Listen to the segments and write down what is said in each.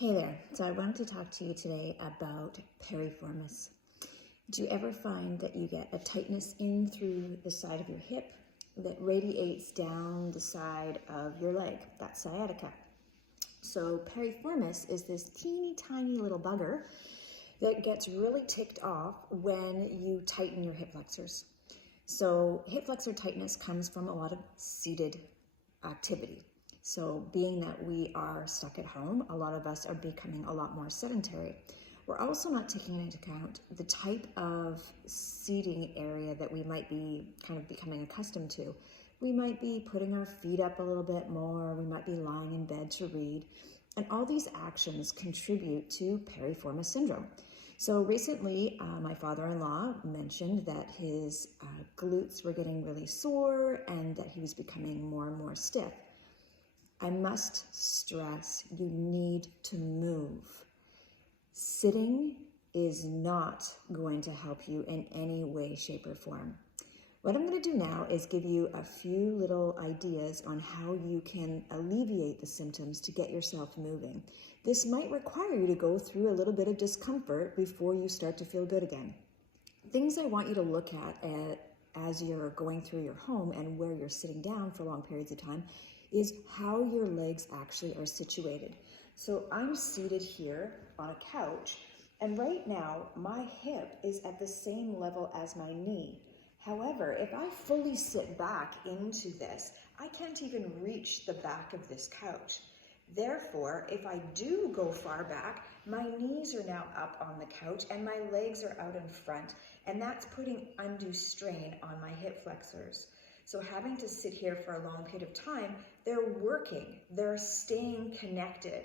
Hey there, so I wanted to talk to you today about piriformis. Do you ever find that you get a tightness in through the side of your hip that radiates down the side of your leg? That's sciatica. So piriformis is this teeny tiny little bugger that gets really ticked off when you tighten your hip flexors. So hip flexor tightness comes from a lot of seated activity. So being that we are stuck at home, a lot of us are becoming a lot more sedentary. We're also not taking into account the type of seating area that we might be kind of becoming accustomed to. We might be putting our feet up a little bit more, we might be lying in bed to read, and all these actions contribute to piriformis syndrome. So recently, my father-in-law mentioned that his glutes were getting really sore and that he was becoming more and more stiff. I must stress, you need to move. Sitting is not going to help you in any way, shape, or form. What I'm going to do now is give you a few little ideas on how you can alleviate the symptoms to get yourself moving. This might require you to go through a little bit of discomfort before you start to feel good again. Things I want you to look at as you're going through your home and where you're sitting down for long periods of time is how your legs actually are situated. So I'm seated here on a couch, and right now my hip is at the same level as my knee. However, if I fully sit back into this, I can't even reach the back of this couch. Therefore, if I do go far back, my knees are now up on the couch and my legs are out in front, and that's putting undue strain on my hip flexors. So having to sit here for a long period of time, they're working, they're staying connected.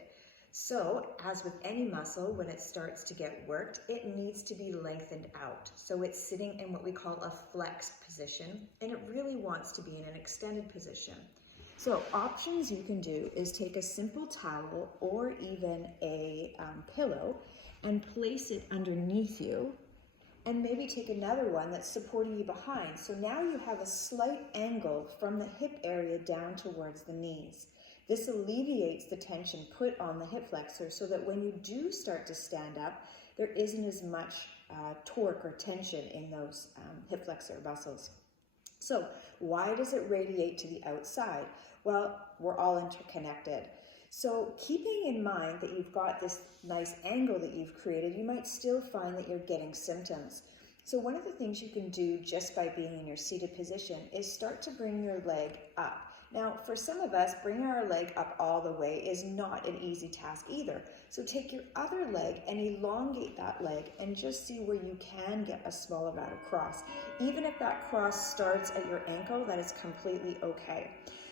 So as with any muscle, when it starts to get worked, it needs to be lengthened out. So it's sitting in what we call a flex position, and it really wants to be in an extended position. So options you can do is take a simple towel or even a pillow and place it underneath you, and maybe take another one that's supporting you behind. So now you have a slight angle from the hip area down towards the knees. This alleviates the tension put on the hip flexor so that when you do start to stand up, there isn't as much torque or tension in those hip flexor muscles. So why does it radiate to the outside? Well, we're all interconnected. So keeping in mind that you've got this nice angle that you've created, you might still find that you're getting symptoms. So one of the things you can do just by being in your seated position is start to bring your leg up. Now, for some of us, bringing our leg up all the way is not an easy task either. So take your other leg and elongate that leg and just see where you can get a small amount of cross. Even if that cross starts at your ankle, that is completely okay.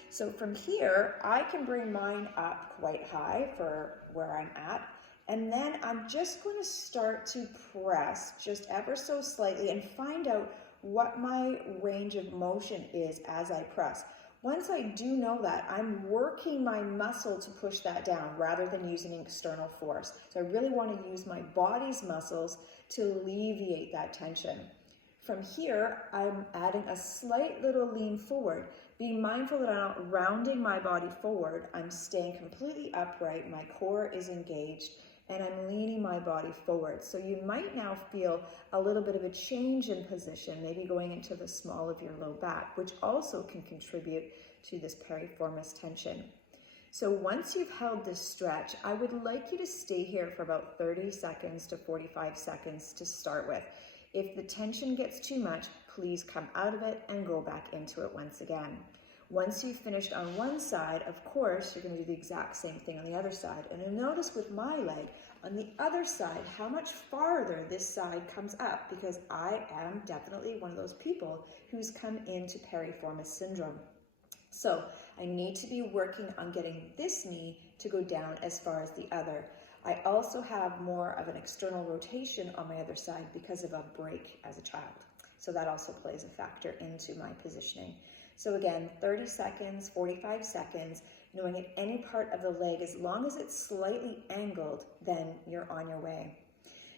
So from here, I can bring mine up quite high for where I'm at, and then I'm just going to start to press just ever so slightly and find out what my range of motion is as I press. Once I do know that, I'm working my muscle to push that down rather than using external force. So I really want to use my body's muscles to alleviate that tension. From here, I'm adding a slight little lean forward. Being mindful that I'm not rounding my body forward, I'm staying completely upright, my core is engaged, and I'm leaning my body forward. So you might now feel a little bit of a change in position, maybe going into the small of your low back, which also can contribute to this piriformis tension. So once you've held this stretch, I would like you to stay here for about 30 seconds to 45 seconds to start with. If the tension gets too much, please come out of it and go back into it once again. Once you've finished on one side, of course, you're going to do the exact same thing on the other side. And you'll notice with my leg, on the other side, how much farther this side comes up, because I am definitely one of those people who's come into piriformis syndrome. So I need to be working on getting this knee to go down as far as the other. I also have more of an external rotation on my other side because of a break as a child. So that also plays a factor into my positioning. So again, 30 seconds, 45 seconds, knowing at any part of the leg, as long as it's slightly angled, then you're on your way.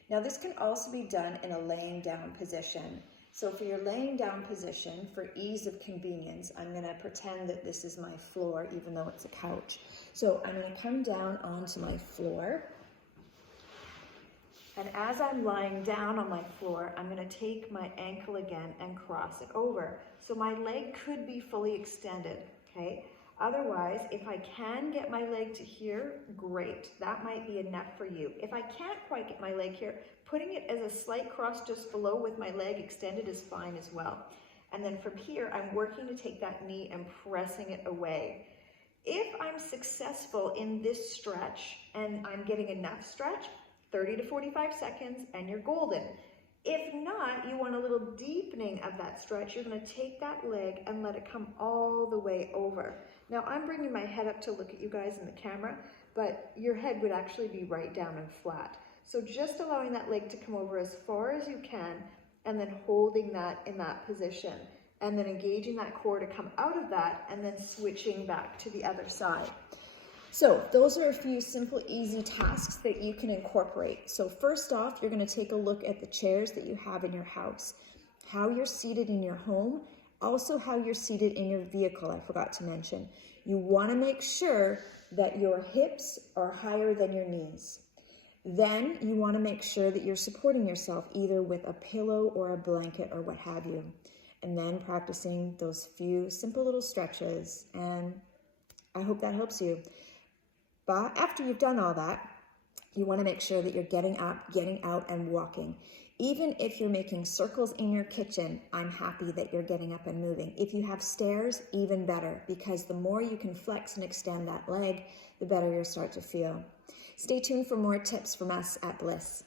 Now this can also be done in a laying down position. So for your laying down position, for ease of convenience, I'm going to pretend that this is my floor, even though it's a couch. So I'm going to come down onto my floor. And as I'm lying down on my floor, I'm going to take my ankle again and cross it over. So my leg could be fully extended, okay? Otherwise, if I can get my leg to here, great. That might be enough for you. If I can't quite get my leg here, putting it as a slight cross just below with my leg extended is fine as well. And then from here, I'm working to take that knee and pressing it away. If I'm successful in this stretch and I'm getting enough stretch, 30 to 45 seconds and you're golden. If not, you want a little deepening of that stretch. You're going to take that leg and let it come all the way over. Now I'm bringing my head up to look at you guys in the camera, but your head would actually be right down and flat. So just allowing that leg to come over as far as you can and then holding that in that position and then engaging that core to come out of that and then switching back to the other side. So those are a few simple, easy tasks that you can incorporate. So first off, you're going to take a look at the chairs that you have in your house, how you're seated in your home, also how you're seated in your vehicle, I forgot to mention. You want to make sure that your hips are higher than your knees. Then you want to make sure that you're supporting yourself either with a pillow or a blanket or what have you. And then practicing those few simple little stretches. And I hope that helps you. But after you've done all that, you want to make sure that you're getting up, getting out, and walking. Even if you're making circles in your kitchen, I'm happy that you're getting up and moving. If you have stairs, even better, because the more you can flex and extend that leg, the better you'll start to feel. Stay tuned for more tips from us at Bliss.